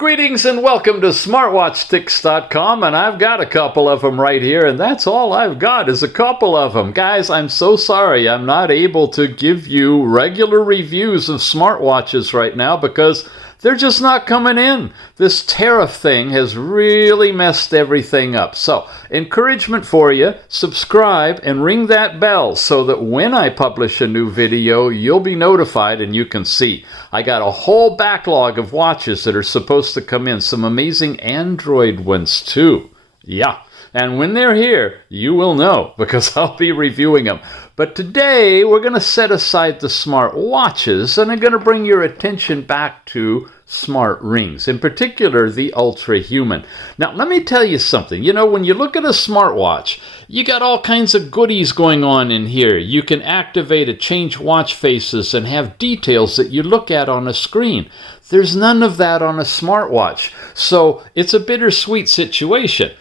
Greetings and welcome to SmartWatchTix.com, and I've got a couple of them right here, and that's all I've got is a couple of them. Guys, I'm so sorry I'm not able to give you regular reviews of smartwatches right now because they're just not coming in. This tariff thing has really messed everything up. So, encouragement for you, subscribe and ring that bell so that when I publish a new video, you'll be notified and you can see. I got a whole backlog of watches that are supposed to come in, some amazing Android ones too. Yeah. And when they're here, you will know because I'll be reviewing them. But today, we're going to set aside the smart watches and I'm going to bring your attention back to smart rings, in particular the Ultrahuman. Now, let me tell you something. You know, when you look at a smartwatch, you got all kinds of goodies going on in here. You can activate it, change watch faces, and have details that you look at on a screen. There's none of that on a smartwatch. So it's a bittersweet situation.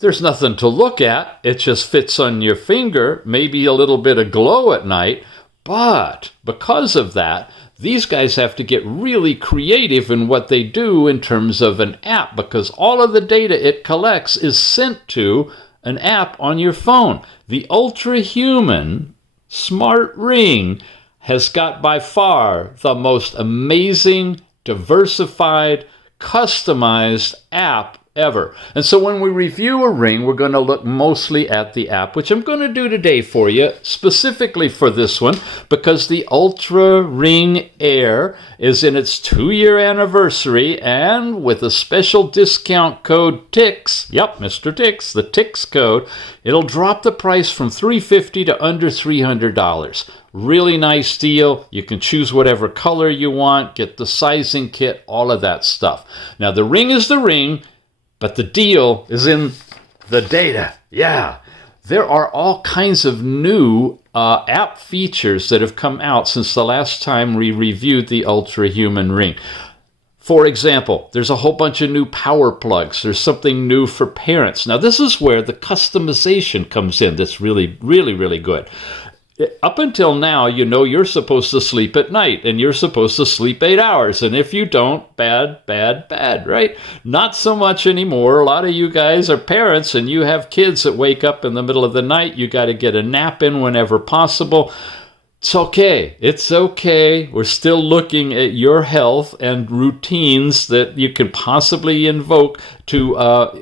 There's nothing to look at. It just fits on your finger, maybe a little bit of glow at night. But because of that, these guys have to get really creative in what they do in terms of an app because all of the data it collects is sent to an app on your phone. The Ultrahuman Smart Ring has got by far the most amazing, diversified, customized app ever. And so when we review a ring, we're going to look mostly at the app, which I'm going to do today for you, specifically for this one, because the Ultra Ring Air is in its 2-year anniversary, and with a special discount code TIX, yep, Mr. TIX, the TIX code, it'll drop the price from $350 to under $300. Really nice deal. You can choose whatever color you want, get the sizing kit, all of that stuff. Now, the ring is the ring, but the deal is in the data. Yeah, there are all kinds of new app features that have come out since the last time we reviewed the Ultrahuman Ring. For example, there's a whole bunch of new PowerPlugs. There's something new for parents. Now, this is where the customization comes in that's really, really, really good. Up until now, you know you're supposed to sleep at night, and you're supposed to sleep 8 hours, and if you don't, bad, right? Not so much anymore. A lot of you guys are parents, and you have kids that wake up in the middle of the night. You got to get a nap in whenever possible. It's okay. It's okay. We're still looking at your health and routines that you can possibly invoke to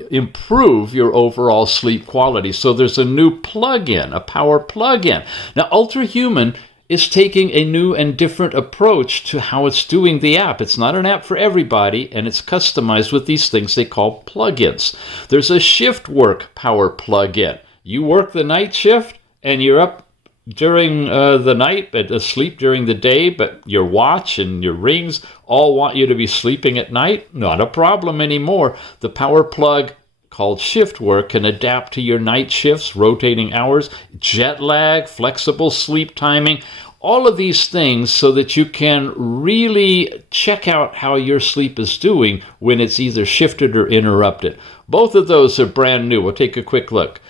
improve your overall sleep quality. So there's a new plug-in, a power plug-in. Now, Ultrahuman is taking a new and different approach to how it's doing the app. It's not an app for everybody, and it's customized with these things they call plugins. There's a shift work power plug-in. You work the night shift, and you're up during the night, but asleep during the day, but your watch and your rings all want you to be sleeping at night. Not a problem anymore. The power plug called shift work can adapt to your night shifts, rotating hours, jet lag, flexible sleep timing, all of these things so that you can really check out how your sleep is doing when it's either shifted or interrupted. Both of those are brand new. We'll take a quick look.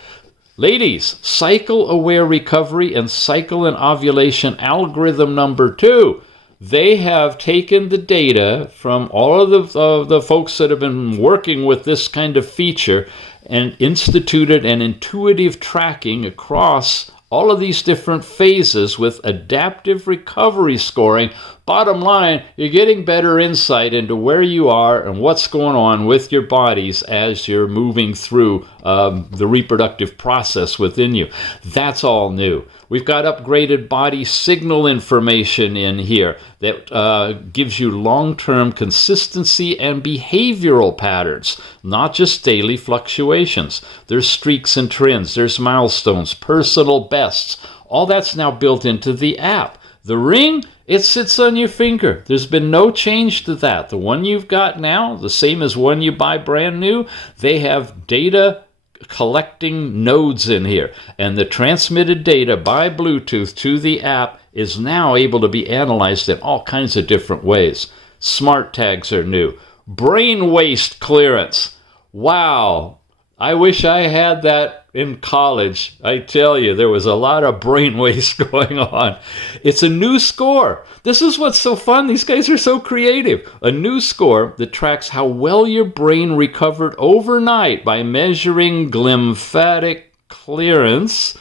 Ladies, cycle-aware recovery and cycle and ovulation algorithm number 2. They have taken the data from all of the folks that have been working with this kind of feature and instituted an intuitive tracking across all of these different phases with adaptive recovery scoring. Bottom line, you're getting better insight into where you are and what's going on with your bodies as you're moving through the reproductive process within you. That's all new. We've got upgraded body signal information in here that gives you long-term consistency and behavioral patterns, not just daily fluctuations. There's streaks and trends, there's milestones, personal bests. All that's now built into the app. The ring, it sits on your finger. There's been no change to that. The one you've got now, the same as one you buy brand new, they have data collecting nodes in here. And the transmitted data by Bluetooth to the app is now able to be analyzed in all kinds of different ways. Smart tags are new. Brain waste clearance. Wow. I wish I had that in college, I tell you, there was a lot of brain waste going on. It's a new score. This is what's so fun. These guys are so creative. A new score that tracks how well your brain recovered overnight by measuring glymphatic clearance,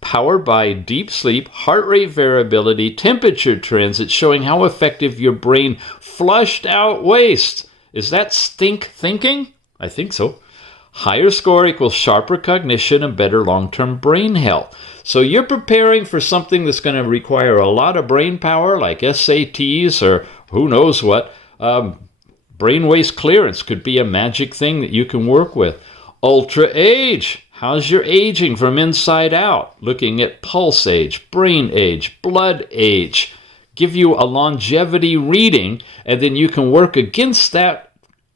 powered by deep sleep, heart rate variability, temperature trends. It's showing how effective your brain flushed out waste. Is that stink thinking? I think so. Higher score equals sharper cognition and better long-term brain health. So you're preparing for something that's going to require a lot of brain power, like SATs or who knows what. Brain waste clearance could be a magic thing that you can work with. Ultra age. How's your aging from inside out? Looking at pulse age, brain age, blood age. Give you a longevity reading, and then you can work against that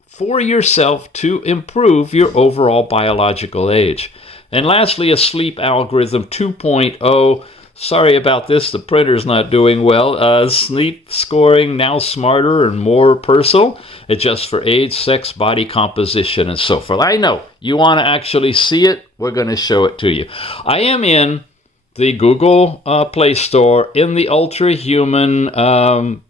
for yourself to improve your overall biological age. And lastly, a sleep algorithm 2.0. Sorry about this, the printer's not doing well. Sleep scoring now smarter and more personal. Adjusts for age, sex, body composition, and so forth. I know you want to actually see it. We're going to show it to you. I am in the Google Play Store in the Ultrahuman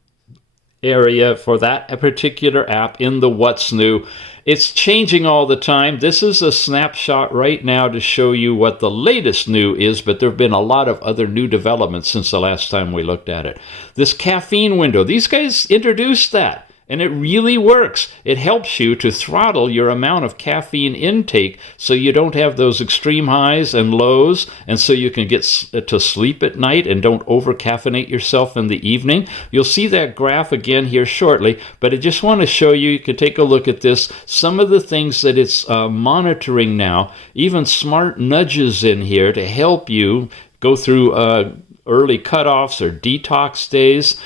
area for that particular app in the What's New. It's changing all the time. This is a snapshot right now to show you what the latest new is, but there have been a lot of other new developments since the last time we looked at it. This caffeine window, these guys introduced that. And it really works. It helps you to throttle your amount of caffeine intake so you don't have those extreme highs and lows, and so you can get to sleep at night and don't over-caffeinate yourself in the evening. You'll see that graph again here shortly, but I just want to show you, you can take a look at this, some of the things that it's monitoring now, even smart nudges in here to help you go through early cutoffs or detox days.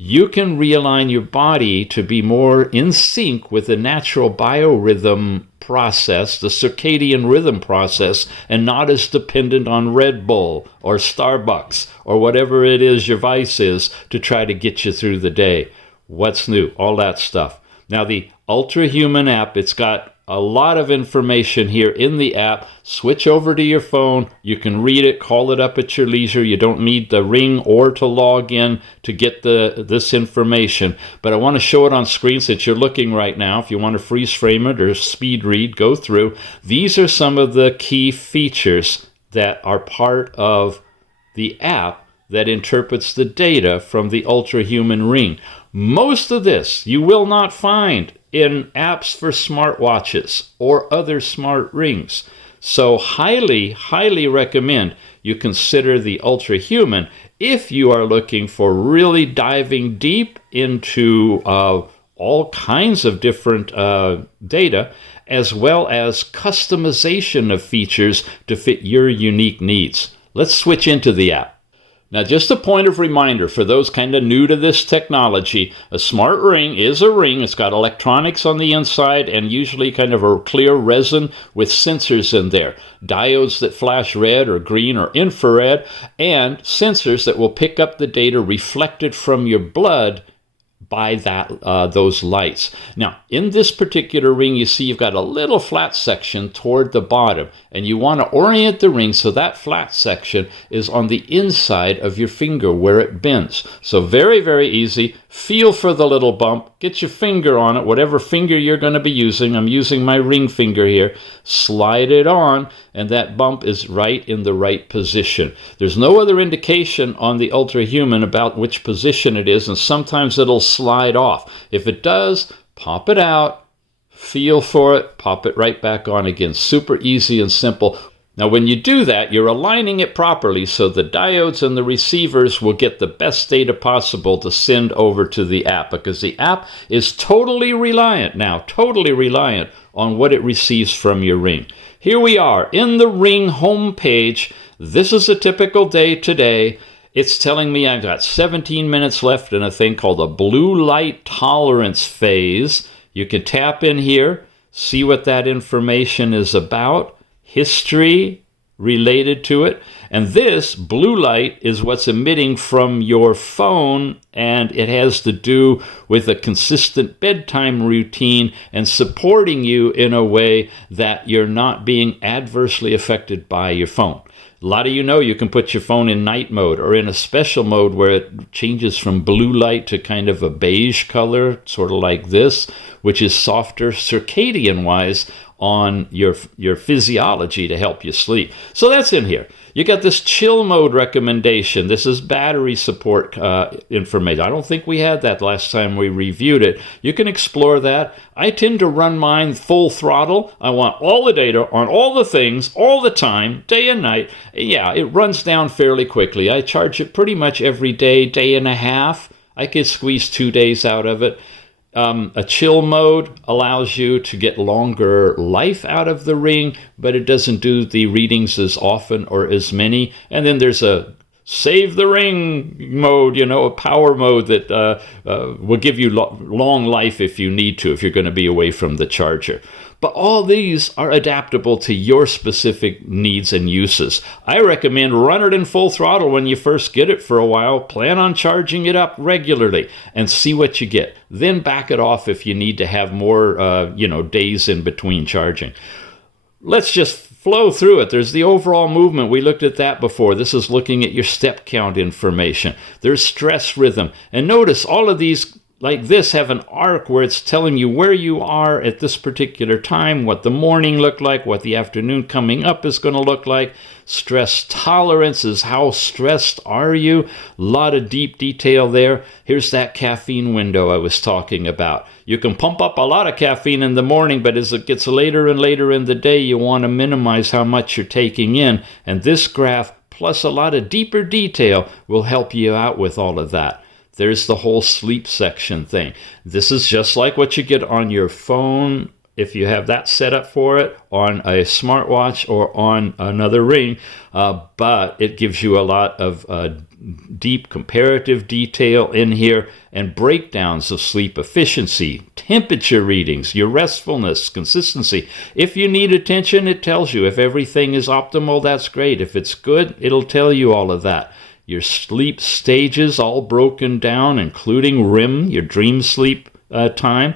You can realign your body to be more in sync with the natural biorhythm process, the circadian rhythm process, and not as dependent on Red Bull or Starbucks or whatever it is your vice is to try to get you through the day. What's new? All that stuff. Now, the Ultrahuman app, it's got a lot of information here in the app. Switch over to your phone. You can read it, call it up at your leisure. You don't need the ring or to log in to get this information. But I want to show it on screen since you're looking right now. If you want to freeze frame it or speed read, go through. These are some of the key features that are part of the app that interprets the data from the Ultrahuman Ring. Most of this you will not find in apps for smartwatches or other smart rings. So highly, highly recommend you consider the Ultrahuman if you are looking for really diving deep into all kinds of different data, as well as customization of features to fit your unique needs. Let's switch into the app. Now, just a point of reminder for those kind of new to this technology, a smart ring is a ring. It's got electronics on the inside and usually kind of a clear resin with sensors in there. Diodes that flash red or green or infrared, and sensors that will pick up the data reflected from your blood by those lights. Now, in this particular ring, you see you've got a little flat section toward the bottom, and you want to orient the ring so that flat section is on the inside of your finger where it bends. So very, very easy. Feel for the little bump. Get your finger on it, whatever finger you're going to be using. I'm using my ring finger here. Slide it on, and that bump is right in the right position. There's no other indication on the Ultrahuman about which position it is, and sometimes it'll slide off. If it does, pop it out, feel for it, pop it right back on again. Super easy and simple. Now, when you do that, you're aligning it properly so the diodes and the receivers will get the best data possible to send over to the app, because the app is totally reliant on what it receives from your ring. Here we are in the ring homepage. This is a typical day today. It's telling me I've got 17 minutes left in a thing called a blue light tolerance phase. You can tap in here, see what that information is about. History, related to it. And this blue light is what's emitting from your phone, and it has to do with a consistent bedtime routine and supporting you in a way that you're not being adversely affected by your phone. A lot of you know you can put your phone in night mode or in a special mode where it changes from blue light to kind of a beige color, sort of like this, which is softer circadian-wise on your physiology to help you sleep. So that's in here. You got this chill mode recommendation. This is battery support information. I don't think we had that last time we reviewed it. You can explore that. I tend to run mine full throttle. I want all the data on all the things all the time, day and night. Yeah, it runs down fairly quickly. I charge it pretty much every day, day and a half. I could squeeze 2 days out of it. A chill mode allows you to get longer life out of the ring, but it doesn't do the readings as often or as many. And then there's a save the ring mode, a power mode that will give you long life if you need to, if you're going to be away from the charger. But all these are adaptable to your specific needs and uses. I recommend run it in full throttle when you first get it for a while. Plan on charging it up regularly and see what you get. Then back it off if you need to have more, days in between charging. Let's just flow through it. There's the overall movement. We looked at that before. This is looking at your step count information. There's stress rhythm. And notice all of these like this have an arc where it's telling you where you are at this particular time, what the morning looked like, what the afternoon coming up is going to look like. Stress tolerance is how stressed are you. A lot of deep detail there. Here's that caffeine window I was talking about. You can pump up a lot of caffeine in the morning, but as it gets later and later in the day, you want to minimize how much you're taking in. And this graph, plus a lot of deeper detail, will help you out with all of that. There's the whole sleep section thing. This is just like what you get on your phone if you have that set up for it, on a smartwatch or on another ring, but it gives you a lot of deep comparative detail in here and breakdowns of sleep efficiency, temperature readings, your restfulness, consistency. If you need attention, it tells you. If everything is optimal, that's great. If it's good, it'll tell you all of that. Your sleep stages all broken down, including REM, your dream sleep time.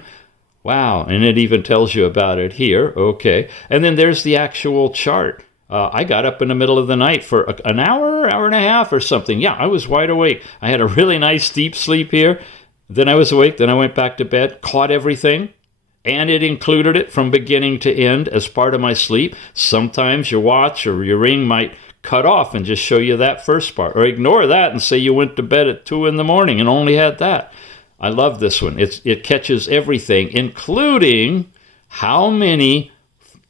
Wow, and it even tells you about it here. Okay, and then there's the actual chart. I got up in the middle of the night for an hour, hour and a half or something. Yeah, I was wide awake. I had a really nice deep sleep here. Then I was awake. Then I went back to bed, caught everything, and it included it from beginning to end as part of my sleep. Sometimes your watch or your ring might cut off and just show you that first part, or ignore that and say you went to bed at 2 a.m. and only had that. I love this one. It catches everything, including how many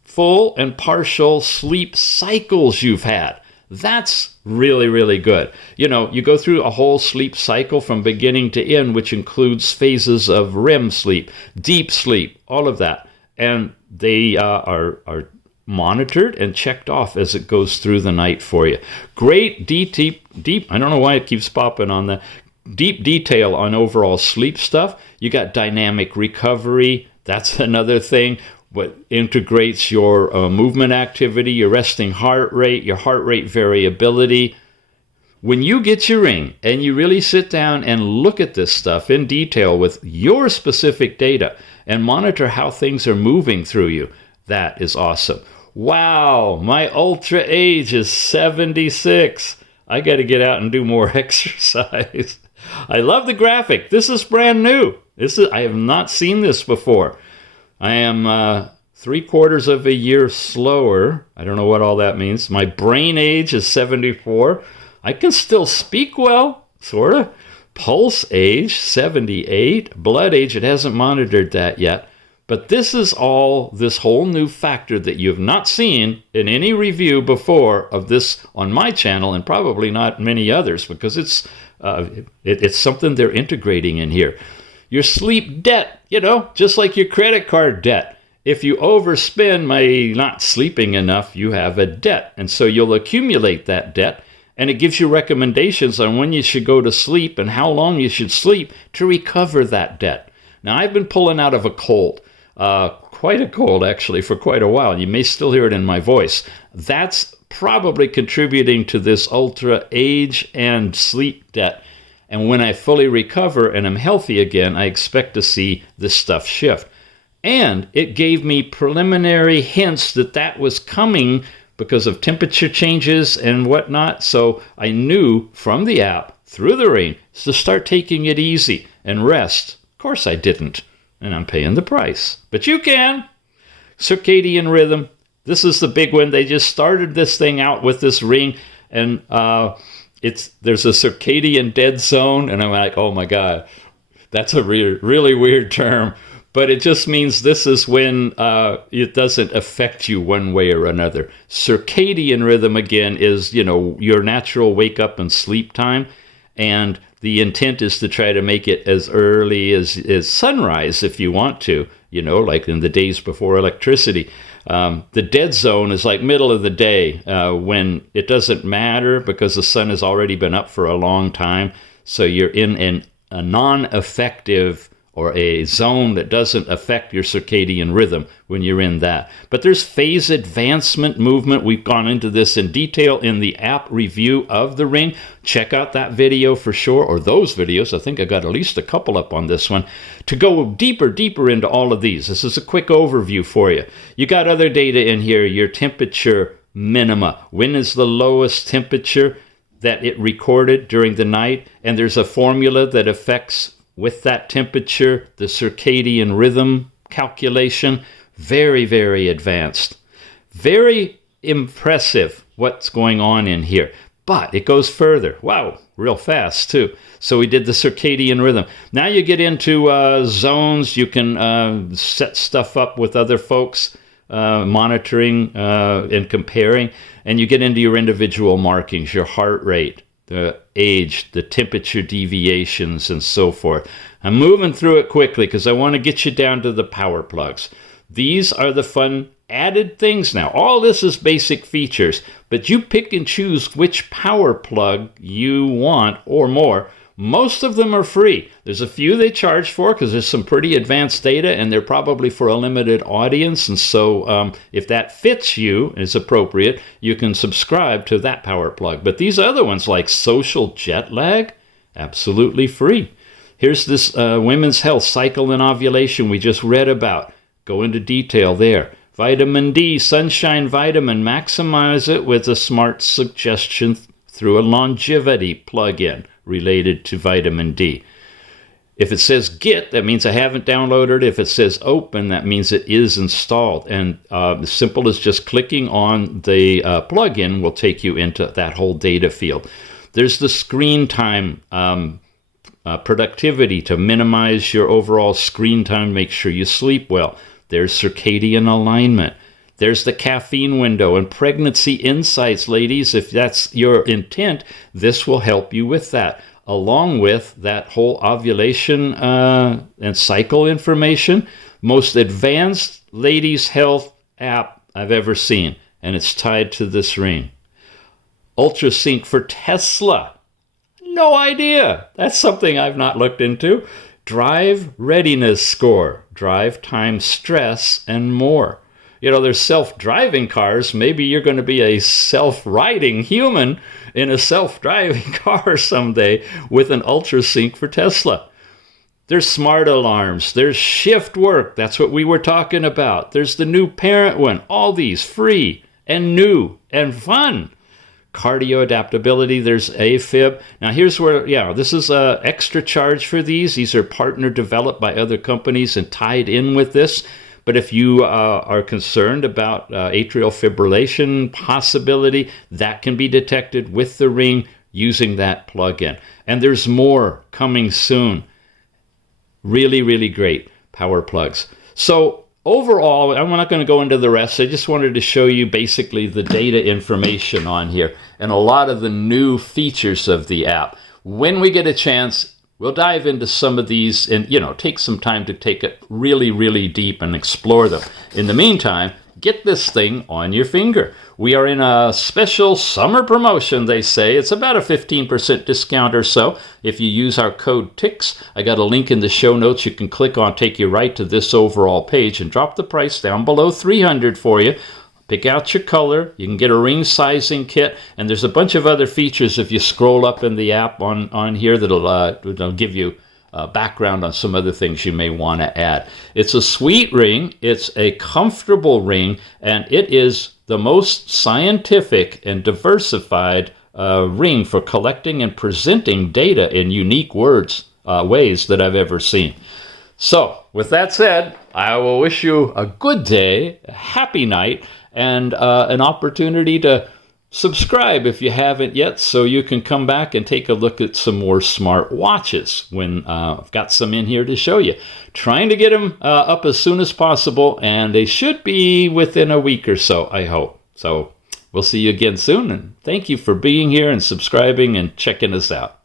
full and partial sleep cycles you've had. That's really, really good. You go through a whole sleep cycle from beginning to end, which includes phases of REM sleep, deep sleep, all of that. And they are monitored and checked off as it goes through the night for you. Great deep, I don't know why it keeps popping on the deep detail on overall sleep stuff. You got dynamic recovery. That's another thing. What integrates your movement activity, your resting heart rate, your heart rate variability. When you get your ring and you really sit down and look at this stuff in detail with your specific data and monitor how things are moving through you, that is awesome. Wow, my ultra age is 76. I got to get out and do more exercise. I love the graphic. This is brand new. I have not seen this before. I am 3/4 of a year slower. I don't know what all that means. My brain age is 74. I can still speak well, sort of. Pulse age, 78. Blood age, it hasn't monitored that yet. But this is all this whole new factor that you have not seen in any review before of this on my channel, and probably not many others, because it's something they're integrating in here. Your sleep debt, just like your credit card debt. If you overspend by not sleeping enough, you have a debt. And so you'll accumulate that debt, and it gives you recommendations on when you should go to sleep and how long you should sleep to recover that debt. Now, I've been pulling out of a cold. Quite a cold, actually, for quite a while. You may still hear it in my voice. That's probably contributing to this ultra age and sleep debt. And when I fully recover and I'm healthy again, I expect to see this stuff shift. And it gave me preliminary hints that that was coming because of temperature changes and whatnot. So I knew from the app, through the ring, to start taking it easy and rest. Of course I didn't, and I'm paying the price. But you can. Circadian rhythm. This is the big one. They just started this thing out with this ring, and there's a circadian dead zone, and I'm like, oh my God, that's a really weird term. But it just means this is when it doesn't affect you one way or another. Circadian rhythm, again, is, your natural wake up and sleep time. And the intent is to try to make it as early as sunrise if you want to, like in the days before electricity. The dead zone is like middle of the day when it doesn't matter because the sun has already been up for a long time. So you're in a non-effective or a zone that doesn't affect your circadian rhythm when you're in that. But there's phase advancement movement. We've gone into this in detail in the app review of the ring. Check out that video for sure, or those videos. I think I got at least a couple up on this one to go deeper into all of these. This is a quick overview for you. You got other data in here, your temperature minima. When is the lowest temperature that it recorded during the night? And there's a formula that affects with that temperature, the circadian rhythm calculation. Very, very advanced. Very impressive what's going on in here. But it goes further. Wow, real fast too. So we did the circadian rhythm. Now you get into zones. You can set stuff up with other folks, monitoring and comparing. And you get into your individual markings, your heart rate, the age, the temperature deviations, and so forth. I'm moving through it quickly because I want to get you down to the power plugs. These are the fun added things now. All this is basic features, but you pick and choose which power plug you want or more. Most of them are free. There's a few they charge for because there's some pretty advanced data, and they're probably for a limited audience. And so if that fits you, is appropriate, you can subscribe to that power plug. But these other ones, like social jet lag, absolutely free. Here's this women's health cycle and ovulation we just read about. Go into detail there. Vitamin D, sunshine vitamin, maximize it with a smart suggestion through a longevity plug-in related to vitamin D. If it says get, that means I haven't downloaded it. If it says open, that means it is installed. And as simple as just clicking on the plugin will take you into that whole data field. There's the screen time productivity to minimize your overall screen time, make sure you sleep well. There's circadian alignment. There's the caffeine window and pregnancy insights, ladies. If that's your intent, this will help you with that, along with that whole ovulation and cycle information. Most advanced ladies' health app I've ever seen, and it's tied to this ring. UltraSync for Tesla. No idea. That's something I've not looked into. Drive readiness score, drive time stress, and more. There's self-driving cars. Maybe you're going to be a self-riding human in a self-driving car someday with an UltraSync for Tesla. There's smart alarms. There's shift work. That's what we were talking about. There's the new parent one. All these free and new and fun. Cardio adaptability. There's AFib. Now here's where, this is a extra charge for these. These are partner developed by other companies and tied in with this. But if you are concerned about atrial fibrillation possibility, that can be detected with the ring using that plug-in. And there's more coming soon. Really, really great power plugs. So overall, I'm not going to go into the rest. I just wanted to show you basically the data information on here and a lot of the new features of the app. When we get a chance, we'll dive into some of these and, take some time to take it really, really deep and explore them. In the meantime, get this thing on your finger. We are in a special summer promotion, they say. It's about a 15% discount or so. If you use our code TICKS, I got a link in the show notes you can click on, take you right to this overall page and drop the price down below $300 for you. Pick out your color. You can get a ring sizing kit, and there's a bunch of other features if you scroll up in the app on here that'll give you background on some other things you may want to add. It's a sweet ring. It's a comfortable ring, and it is the most scientific and diversified ring for collecting and presenting data in unique ways that I've ever seen. So, with that said, I will wish you a good day, a happy night, and an opportunity to subscribe if you haven't yet, so you can come back and take a look at some more smart watches when I've got some in here to show you. Trying to get them up as soon as possible, and they should be within a week or so, I hope. So we'll see you again soon, and thank you for being here and subscribing and checking us out.